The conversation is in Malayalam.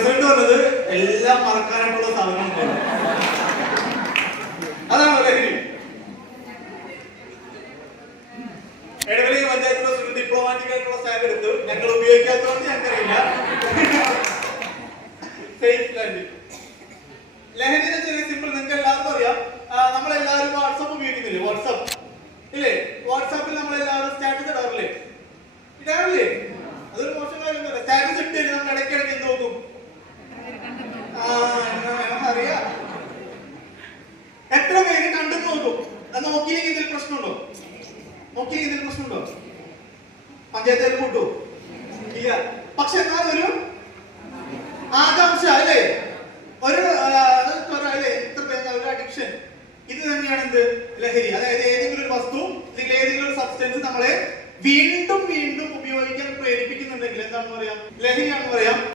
പ്രസിഡന്റ് പറഞ്ഞത് എല്ലാം മറക്കാനായിട്ടുള്ള സാധനം അതാണ് ലഹരി ഇടവലി പഞ്ചായത്ത് പ്രസിഡന്റ് ഡിപ്ലോമാറ്റിക് ആയിട്ടുള്ള സ്റ്റാൻഡ് എടുത്ത് ഞങ്ങൾ ഉപയോഗിക്കാത്തതുകൊണ്ട് ഞങ്ങൾക്കറിയില്ല. സേഫ് ലാൻഡ് ലഹരി എന്ന് സിമ്പിൾ നിങ്ങൾക്ക് എല്ലാവർക്കും അറിയാം നമ്മളെല്ലാവരും വാട്സപ്പ് ഉപയോഗിക്കുന്നില്ലേ? വാട്സപ്പ് ഇല്ലേ? വാട്സാപ്പിൽ നമ്മളെല്ലാവരും സ്റ്റാറ്റസ് ഇടാറില്ലേ? ഇടാറില്ലേ? അതൊരു മോശം കാര്യം സ്റ്റാറ്റസ് ഇട്ട് നമ്മൾ ഇടയ്ക്കിടയ്ക്ക് എന്ത് നോക്കും ആ, അറിയാം? എത്ര പേര് കണ്ടു നോക്കും. അത് നോക്കിയില്ലെങ്കിൽ ഇതിൽ പ്രശ്നമുണ്ടോ? നോക്കിയില്ലെങ്കിൽ ഇതിൽ പ്രശ്നമുണ്ടോ? പഞ്ചായത്തിൽ കൂട്ടു ഇല്ല. പക്ഷെ എന്നാൽ ഒരു ആകാംക്ഷ അല്ലേ? ഒരു പറയാം ഒരു അഡിക്ഷൻ ഇത് തന്നെയാണ് എന്ത്? ലഹരി. അതായത് ഏതെങ്കിലും ഒരു വസ്തു അല്ലെങ്കിൽ ഏതെങ്കിലും ഒരു സബ്സ്റ്റൻസ് നമ്മളെ വീണ്ടും വീണ്ടും ഉപയോഗിക്കാൻ പ്രേരിപ്പിക്കുന്നുണ്ടെങ്കിൽ എന്താണെന്ന് പറയാം? ലഹരിയാണെന്ന് പറയാം.